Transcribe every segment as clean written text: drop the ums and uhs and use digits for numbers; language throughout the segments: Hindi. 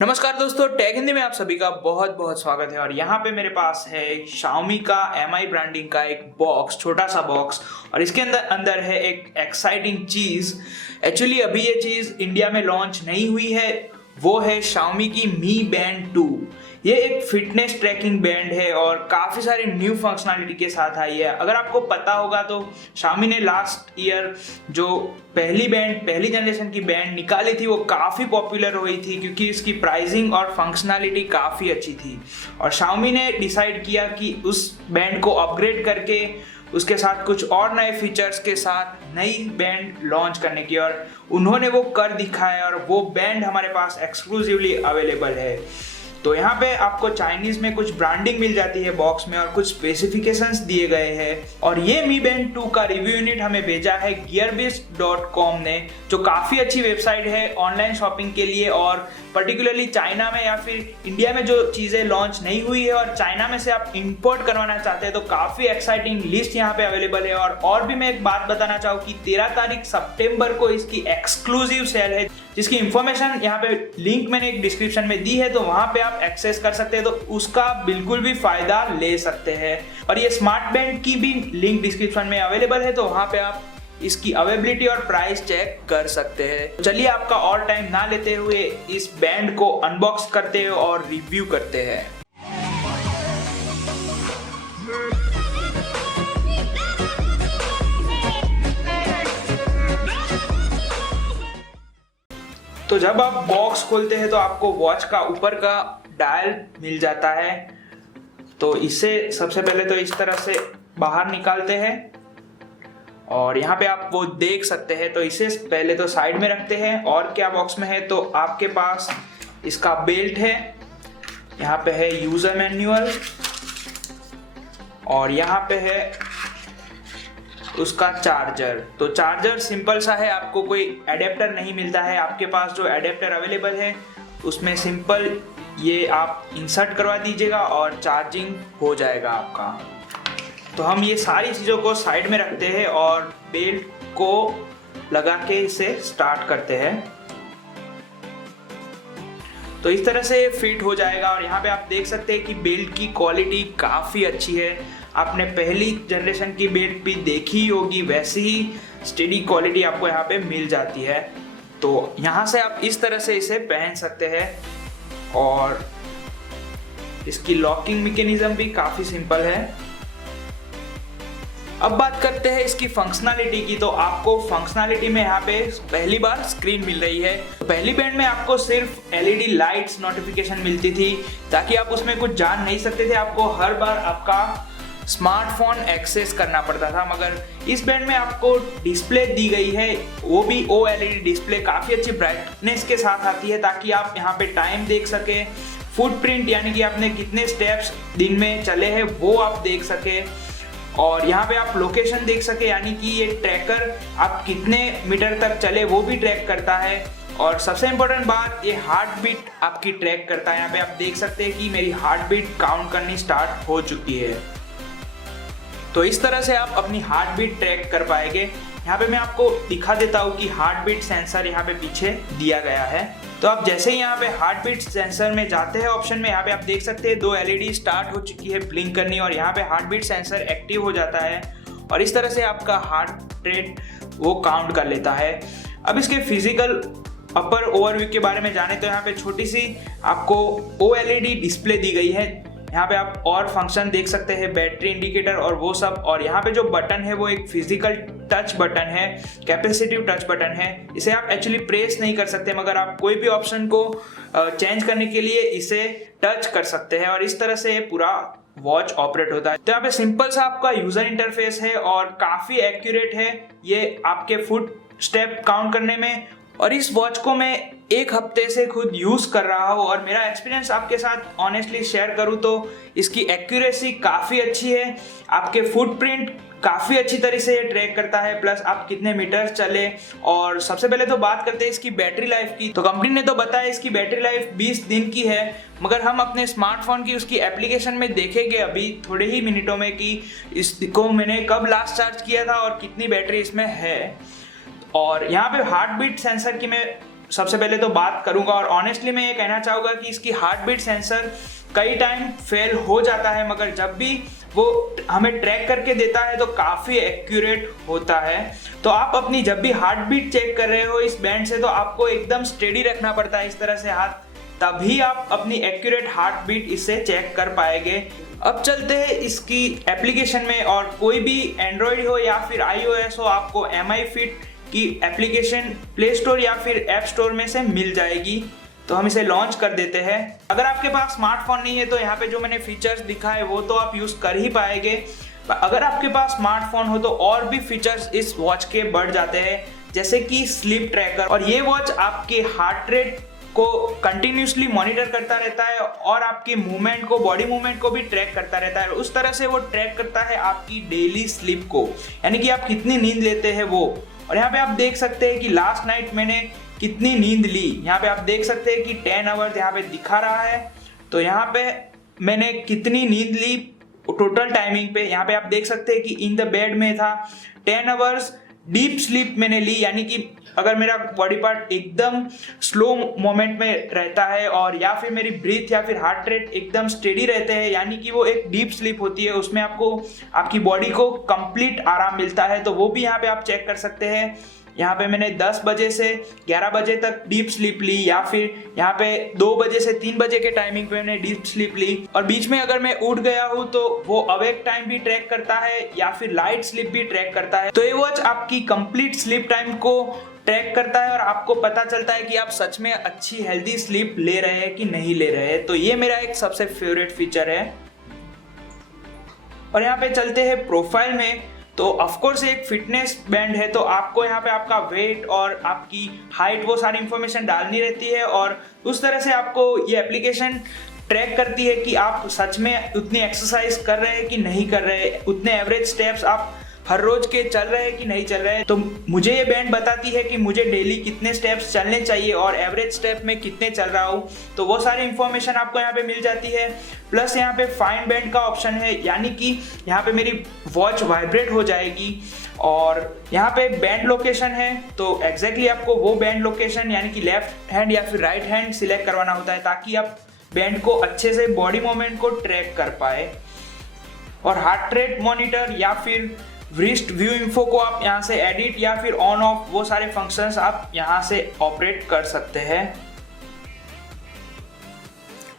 नमस्कार दोस्तों, टेक हिंदी में आप सभी का बहुत बहुत स्वागत है। और यहाँ पे मेरे पास है Xiaomi का MI ब्रांडिंग का एक बॉक्स, छोटा सा बॉक्स, और इसके अंदर है एक एक्साइटिंग चीज़। एक्चुअली अभी ये चीज़ इंडिया में लॉन्च नहीं हुई है, वो है Xiaomi की Mi Band 2। ये एक फिटनेस ट्रैकिंग बैंड है और काफ़ी सारे न्यू फंक्शनैलिटी के साथ आई है। अगर आपको पता होगा तो Xiaomi ने लास्ट ईयर जो पहली जनरेशन की बैंड निकाली थी वो काफ़ी पॉपुलर हुई थी क्योंकि इसकी प्राइसिंग और फंक्शनैलिटी काफ़ी अच्छी थी। और Xiaomi ने डिसाइड किया कि उस बैंड को अपग्रेड करके उसके साथ कुछ और नए फीचर्स के साथ नई बैंड लॉन्च करने की, और उन्होंने वो कर दिखाया और वो बैंड हमारे पास एक्सक्लूसिवली अवेलेबल है। तो यहाँ पे आपको चाइनीज में कुछ ब्रांडिंग मिल जाती है बॉक्स में और कुछ स्पेसिफिकेशंस दिए गए हैं। और ये Mi Band 2 का रिव्यू यूनिट हमें भेजा है gearbest.com ने, जो काफ़ी अच्छी वेबसाइट है ऑनलाइन शॉपिंग के लिए। और पर्टिकुलरली चाइना में या फिर इंडिया में जो चीज़ें लॉन्च नहीं हुई है और चाइना में से आप इंपोर्ट करवाना चाहते हैं तो काफ़ी एक्साइटिंग लिस्ट यहाँ पे अवेलेबल है। और भी मैं एक बात बताना चाहूँ कि 13 तारीख सितंबर को इसकी एक्सक्लूसिव सेल है, जिसकी इंफॉर्मेशन यहाँ पे लिंक मैंने एक डिस्क्रिप्शन में दी है, तो वहाँ पे आप एक्सेस कर सकते हैं, तो उसका बिल्कुल भी फायदा ले सकते हैं। और ये स्मार्ट बैंड की भी लिंक डिस्क्रिप्शन में अवेलेबल है, तो वहाँ पे आप इसकी अवेलेबिलिटी और प्राइस चेक कर सकते हैं। चलिए आपका और टाइम ना लेते हुए इस बैंड को अनबॉक्स करते हैं और रिव्यू करते हैं। तो जब आप बॉक्स खोलते हैं तो आपको वॉच का ऊपर का डायल मिल जाता है। तो इसे सबसे पहले तो इस तरह से बाहर निकालते हैं और यहाँ पे आप वो देख सकते हैं। तो इसे पहले तो साइड में रखते हैं। और क्या बॉक्स में है, तो आपके पास इसका बेल्ट है, यहाँ पे है यूजर मैन्युअल, और यहाँ पे है उसका चार्जर। तो चार्जर सिंपल सा है, आपको कोई एडेप्टर नहीं मिलता है। आपके पास जो एडेप्टर अवेलेबल है उसमें सिंपल ये आप इंसर्ट करवा दीजिएगा और चार्जिंग हो जाएगा आपका। तो हम ये सारी चीज़ों को साइड में रखते हैं और बेल्ट को लगा के इसे स्टार्ट करते हैं। तो इस तरह से फिट हो जाएगा। और यहाँ पे आप देख सकते हैं कि बेल्ट की क्वालिटी काफ़ी अच्छी है। आपने पहली जनरेशन की बेल्ट भी देखी होगी, वैसी ही स्टेडी क्वालिटी आपको यहाँ पे मिल जाती है। तो यहाँ से आप इस तरह से इसे पहन सकते हैं और इसकी लॉकिंग मैकेनिज्म भी काफ़ी सिंपल है। अब बात करते हैं इसकी फंक्शनैलिटी की। तो आपको फंक्शनैलिटी में यहाँ पे पहली बार स्क्रीन मिल रही है। पहली बैंड में आपको सिर्फ LED लाइट्स नोटिफिकेशन मिलती थी, ताकि आप उसमें कुछ जान नहीं सकते थे, आपको हर बार आपका स्मार्टफोन एक्सेस करना पड़ता था। मगर इस बैंड में आपको डिस्प्ले दी गई है, वो भी OLED डिस्प्ले, काफ़ी अच्छी ब्राइटनेस के साथ आती है, ताकि आप यहाँ पे टाइम देख सकें, फुटप्रिंट यानी कि आपने कितने स्टेप्स दिन में चले हैं वो आप देख सके, और यहाँ पे आप लोकेशन देख सके, यानी कि ये ट्रैकर आप कितने मीटर तक चले वो भी ट्रैक करता है। और सबसे इम्पोर्टेंट बात, ये हार्ट बीट आपकी ट्रैक करता है। यहाँ पे आप देख सकते हैं कि मेरी हार्ट बीट काउंट करनी स्टार्ट हो चुकी है। तो इस तरह से आप अपनी हार्ट बीट ट्रैक कर पाएंगे। यहाँ पे मैं आपको दिखा देता हूँ कि हार्ट बीट सेंसर यहाँ पे पीछे दिया गया है। तो आप जैसे ही यहाँ पे हार्ट बीट सेंसर में जाते हैं ऑप्शन में, यहाँ पे आप देख सकते हैं 2 LED स्टार्ट हो चुकी है ब्लिंक करनी, और यहाँ पे हार्ट बीट सेंसर एक्टिव हो जाता है और इस तरह से आपका हार्ट रेट वो काउंट कर लेता है। अब इसके फिजिकल अपर ओवरव्यू के बारे में जाने तो यहाँ पे छोटी सी आपको OLED डिस्प्ले दी गई है। यहाँ पे आप और फंक्शन देख सकते हैं, बैटरी इंडिकेटर और वो सब। और यहाँ पे जो बटन है वो एक फिजिकल टच बटन है, कैपेसिटिव टच बटन है। इसे आप एक्चुअली प्रेस नहीं कर सकते, मगर आप कोई भी ऑप्शन को चेंज करने के लिए इसे टच कर सकते हैं और इस तरह से पूरा वॉच ऑपरेट होता है। तो यहाँ पे सिंपल सा आपका यूजर इंटरफेस है और काफ़ी एक्यूरेट है ये आपके फुट स्टेप काउंट करने में। और इस वॉच को मैं 1 हफ्ते से खुद यूज़ कर रहा हूँ और मेरा एक्सपीरियंस आपके साथ ऑनेस्टली शेयर करूँ तो इसकी एक्यूरेसी काफ़ी अच्छी है। आपके फुटप्रिंट काफ़ी अच्छी तरह से ये ट्रैक करता है, प्लस आप कितने मीटर चले। और सबसे पहले तो बात करते हैं इसकी बैटरी लाइफ की। तो कंपनी ने तो बताया इसकी बैटरी लाइफ 20 दिन की है, मगर हम अपने स्मार्टफोन की उसकी एप्लीकेशन में देखेंगे अभी थोड़े ही मिनटों में कि इसको मैंने कब लास्ट चार्ज किया था और कितनी बैटरी इसमें है। और यहाँ पे हार्ट बीट सेंसर की मैं सबसे पहले तो बात करूंगा, और ऑनेस्टली मैं ये कहना चाहूँगा कि इसकी हार्ट बीट सेंसर कई टाइम फेल हो जाता है, मगर जब भी वो हमें ट्रैक करके देता है तो काफ़ी एक्यूरेट होता है। तो आप अपनी जब भी हार्ट बीट चेक कर रहे हो इस बैंड से, तो आपको एकदम स्टेडी रखना पड़ता है इस तरह से हाथ, तभी आप अपनी एक्यूरेट हार्ट बीट इससे चेक कर पाएंगे। अब चलते हैं इसकी एप्लीकेशन में, और कोई भी एंड्रॉयड हो या फिर iOS हो, आपको MI Fit की एप्लीकेशन प्ले स्टोर या फिर ऐप स्टोर में से मिल जाएगी। तो हम इसे लॉन्च कर देते हैं। अगर आपके पास स्मार्टफोन नहीं है तो यहाँ पे जो मैंने फीचर्स दिखाए वो तो आप यूज़ कर ही पाएंगे। अगर आपके पास स्मार्टफोन हो तो और भी फीचर्स इस वॉच के बढ़ जाते हैं, जैसे कि स्लीप ट्रैकर, और ये वॉच आपके हार्ट रेट को कंटिन्यूसली मॉनिटर करता रहता है और आपकी मूवमेंट को, बॉडी मूवमेंट को भी ट्रैक करता रहता है। उस तरह से वो ट्रैक करता है आपकी डेली स्लीप को, यानी कि आप कितनी नींद लेते हैं वो। और यहाँ पे आप देख सकते हैं कि लास्ट नाइट मैंने कितनी नींद ली। यहाँ पे आप देख सकते हैं कि 10 आवर्स यहाँ पे दिखा रहा है। तो यहाँ पे मैंने कितनी नींद ली टोटल टाइमिंग पे, यहाँ पे आप देख सकते हैं कि इन द बेड में था 10 आवर्स डीप स्लीप मैंने ली, यानी कि अगर मेरा बॉडी पार्ट एकदम स्लो मोमेंट में रहता है और या फिर मेरी ब्रीथ या फिर हार्ट रेट एकदम स्टेडी रहते हैं, यानी कि वो एक डीप स्लीप होती है, उसमें आपको आपकी बॉडी को कंप्लीट आराम मिलता है। तो वो भी यहाँ पे आप चेक कर सकते हैं। यहाँ पे मैंने 10 बजे से 11 बजे तक डीप स्लीप ली, या फिर यहाँ पे 2 बजे से 3 बजे के टाइमिंग पे मैंने डीप स्लीप ली। और बीच में अगर मैं उठ गया हूँ तो वो अवेक टाइम भी ट्रैक करता है या फिर लाइट स्लीप भी ट्रैक करता है। तो ये वॉच आपकी कंप्लीट स्लीप टाइम को ट्रैक करता है और आपको पता चलता है कि आप सच में अच्छी हेल्दी स्लीप ले रहे हैं कि नहीं ले रहे हैं। तो ये मेरा एक सबसे फेवरेट फीचर है। और यहाँ पे चलते हैं प्रोफाइल में। तो ऑफकोर्स एक फिटनेस बैंड है, तो आपको यहाँ पे आपका वेट और आपकी हाइट वो सारी इंफॉर्मेशन डालनी रहती है, और उस तरह से आपको ये एप्लीकेशन ट्रैक करती है कि आप सच में उतनी एक्सरसाइज कर रहे हैं कि नहीं कर रहे हैं, उतने एवरेज स्टेप्स आप हर रोज के चल रहे हैं कि नहीं चल रहे हैं। तो मुझे ये बैंड बताती है कि मुझे डेली कितने स्टेप्स चलने चाहिए और एवरेज स्टेप में कितने चल रहा हूँ। तो वो सारी इंफॉर्मेशन आपको यहाँ पे मिल जाती है। प्लस यहाँ पे फाइंड बैंड का ऑप्शन है, यानी कि यहाँ पे मेरी वॉच वाइब्रेट हो जाएगी, और यहाँ पे बैंड लोकेशन है। तो एग्जैक्टली आपको वो बैंड लोकेशन यानी कि लेफ्ट हैंड या फिर राइट हैंड सिलेक्ट करवाना होता है, ताकि आप बैंड को अच्छे से बॉडी मूवमेंट को ट्रैक कर पाए। और हार्ट रेट मॉनिटर या फिर रिस्ट व्यू इन्फो को आप यहाँ से एडिट या फिर ऑन ऑफ वो सारे फंक्शंस आप यहाँ से ऑपरेट कर सकते हैं।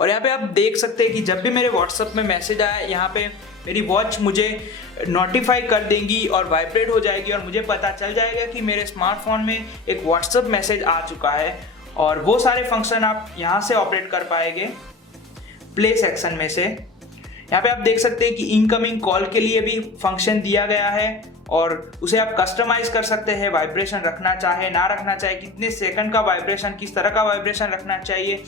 और यहाँ पे आप देख सकते हैं कि जब भी मेरे व्हाट्सएप में मैसेज आया, यहाँ पे मेरी वॉच मुझे नोटिफाई कर देंगी और वाइब्रेट हो जाएगी, और मुझे पता चल जाएगा कि मेरे स्मार्टफोन में एक व्हाट्सएप मैसेज आ चुका है। और वो सारे फंक्शन आप यहाँ से ऑपरेट कर पाएंगे प्ले सेक्शन में से। यहाँ पे आप देख सकते हैं कि इनकमिंग कॉल के लिए भी फंक्शन दिया गया है, और उसे आप कस्टमाइज कर सकते हैं, वाइब्रेशन रखना चाहे ना रखना चाहे, कितने सेकंड का वाइब्रेशन, किस तरह का वाइब्रेशन रखना चाहिए।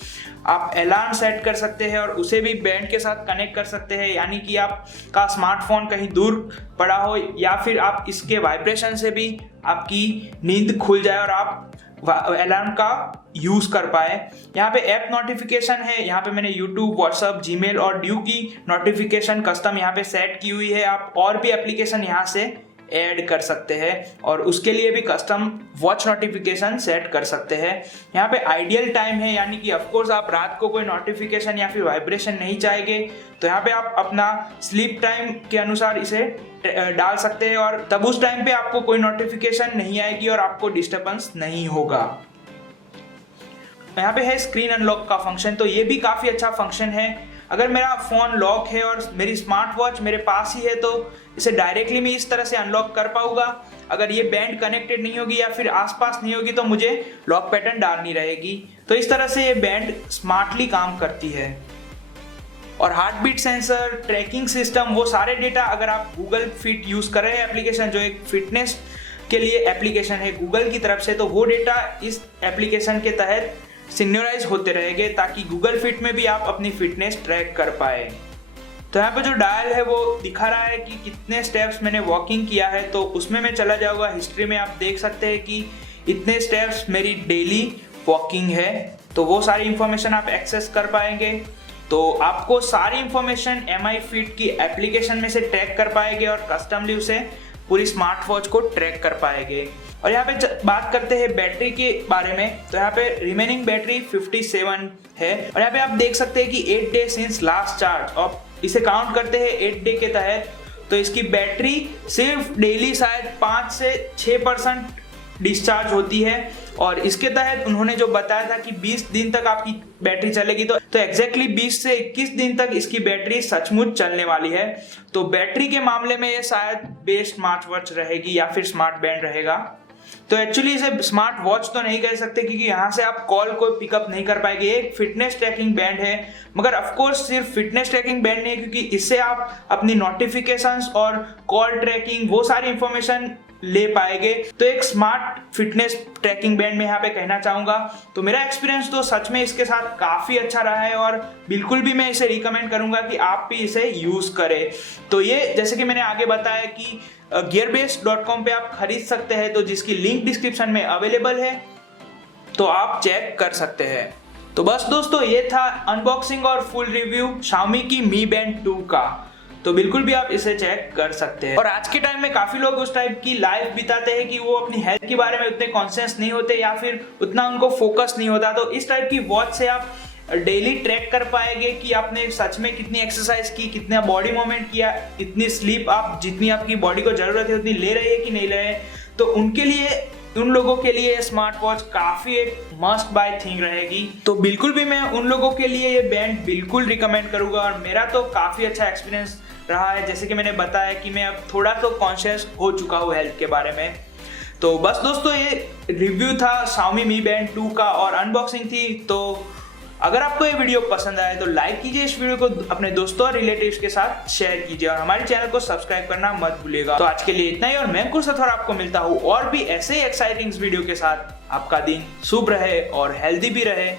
आप अलार्म सेट कर सकते हैं और उसे भी बैंड के साथ कनेक्ट कर सकते हैं, यानी कि आपका स्मार्टफोन कहीं दूर पड़ा हो या फिर आप इसके वाइब्रेशन से भी आपकी नींद खुल जाए और आप अलार्म का यूज कर पाए। यहाँ पे ऐप नोटिफिकेशन है, यहाँ पे मैंने यूट्यूब, व्हाट्सएप, जीमेल और ड्यू की नोटिफिकेशन कस्टम यहाँ पे सेट की हुई है। आप और भी एप्लीकेशन यहाँ से ऐड कर सकते हैं और उसके लिए भी कस्टम वॉच नोटिफिकेशन सेट कर सकते हैं। यहाँ पे आइडियल टाइम है, यानी कि ऑफकोर्स आप रात को कोई नोटिफिकेशन या फिर वाइब्रेशन नहीं चाहेंगे, तो यहाँ पे आप अपना स्लीप टाइम के अनुसार इसे डाल सकते हैं, और तब उस टाइम पे आपको कोई नोटिफिकेशन नहीं आएगी और आपको डिस्टर्बेंस नहीं होगा। यहाँ पे है स्क्रीन अनलॉक का फंक्शन, तो ये भी काफ़ी अच्छा फंक्शन है। अगर मेरा फ़ोन लॉक है और मेरी स्मार्ट वॉच मेरे पास ही है तो इसे डायरेक्टली मैं इस तरह से अनलॉक कर पाऊंगा। अगर ये बैंड कनेक्टेड नहीं होगी या फिर आसपास नहीं होगी तो मुझे लॉक पैटर्न डालनी रहेगी। तो इस तरह से ये बैंड स्मार्टली काम करती है। और heart beat sensor, tracking system, वो सारे डेटा अगर आप गूगल फिट यूज़ कर रहे हैं एप्लीकेशन, जो एक फिटनेस के लिए एप्लीकेशन है गूगल की तरफ से, तो वो डेटा इस एप्लीकेशन के तहत सिंक्रोनाइज होते रहेंगे, ताकि गूगल फिट में भी आप अपनी फिटनेस ट्रैक कर पाए। तो यहाँ पे जो डायल है वो दिखा रहा है कि कितने स्टेप्स मैंने वॉकिंग किया है, तो उसमें मैं चला जाऊँगा हिस्ट्री में। आप देख सकते हैं कि इतने स्टेप्स मेरी डेली वॉकिंग है, तो वो सारी इंफॉर्मेशन आप एक्सेस कर पाएंगे। तो आपको सारी इंफॉर्मेशन MI Fit की एप्लीकेशन में से ट्रैक कर पाएंगे और कस्टमली उसे पूरी स्मार्ट वॉच को ट्रैक कर पाएंगे। और यहाँ पे बात करते हैं बैटरी के बारे में, तो यहाँ पे रिमेनिंग बैटरी 57 है और यहाँ पे आप देख सकते हैं कि 8 डे सिंस लास्ट चार्ज, और इसे काउंट करते हैं 8 डे के तहत, तो इसकी बैटरी सिर्फ डेली शायद 5 से 6% डिस्चार्ज होती है। और इसके तहत उन्होंने जो बताया था कि 20 दिन तक आपकी बैटरी चलेगी, तो एग्जैक्टली 20 से 21 दिन तक इसकी बैटरी सचमुच चलने वाली है। तो बैटरी के मामले में ये शायद बेस्ट स्मार्ट वॉच रहेगी या फिर स्मार्ट बैंड रहेगा। तो एक्चुअली इसे स्मार्ट वॉच तो नहीं कह सकते क्योंकि यहाँ से आप कॉल को पिकअप नहीं कर पाएंगे। एक फिटनेस ट्रैकिंग बैंड है, मगर ऑफ कोर्स सिर्फ फिटनेस ट्रैकिंग बैंड नहीं है, क्योंकि इससे आप अपनी नोटिफिकेशंस और कॉल ट्रैकिंग वो सारी इंफॉर्मेशन ले पाएंगे। तो एक स्मार्ट फिटनेस ट्रैकिंग बैंड में यहाँ पे कहना चाहूंगा। तो मेरा एक्सपीरियंस तो सच में इसके साथ काफी अच्छा रहा है और बिल्कुल भी मैं इसे रिकमेंड करूंगा कि आप भी इसे यूज करें। तो ये जैसे कि मैंने आगे बताया कि gearbase.com पे आप खरीद सकते हैं, तो जिसकी लिंक डिस्क्रिप्शन में अवेलेबल है, तो आप चेक कर सकते हैं। तो बस दोस्तों, ये था अनबॉक्सिंग और फुल रिव्यू Xiaomi की Mi Band 2 का। तो बिल्कुल भी आप इसे चेक कर सकते हैं। और आज के टाइम में काफी लोग उस टाइप की लाइफ बिताते हैं कि वो अपनी हेल्थ के बारे में उतने कॉन्शियस नहीं होते या फिर उतना उनको फोकस नहीं होता। तो इस टाइप की वॉच से आप डेली ट्रैक कर पाएंगे कि आपने सच में कितनी एक्सरसाइज की, कितना बॉडी मूवमेंट किया, इतनी स्लीप आप जितनी आपकी बॉडी को जरूरत है उतनी ले रहे हैं कि नहीं ले रहे। तो उन लोगों के लिए स्मार्ट वॉच काफी एक मस्ट बाय थिंग रहेगी। तो बिल्कुल भी मैं उन लोगों के लिए ये बैंड बिल्कुल रिकमेंड करूंगा और मेरा तो काफी अच्छा एक्सपीरियंस रहा है। जैसे कि मैंने बताया कि मैं अब थोड़ा तो कॉन्शियस हो चुका हूँ हेल्थ के बारे में। तो बस दोस्तों, ये रिव्यू था Xiaomi Mi Band 2 का और अनबॉक्सिंग थी। तो अगर आपको ये वीडियो पसंद आए तो लाइक कीजिए, इस वीडियो को अपने दोस्तों और रिलेटिव्स के साथ शेयर कीजिए और हमारे चैनल को सब्सक्राइब करना मत भूलिएगा। तो आज के लिए इतना ही और मैं अंकुर सथोर आपको मिलता हूँ और भी ऐसे ही एक्साइटिंग वीडियो के साथ। आपका दिन शुभ रहे और हेल्दी भी रहे।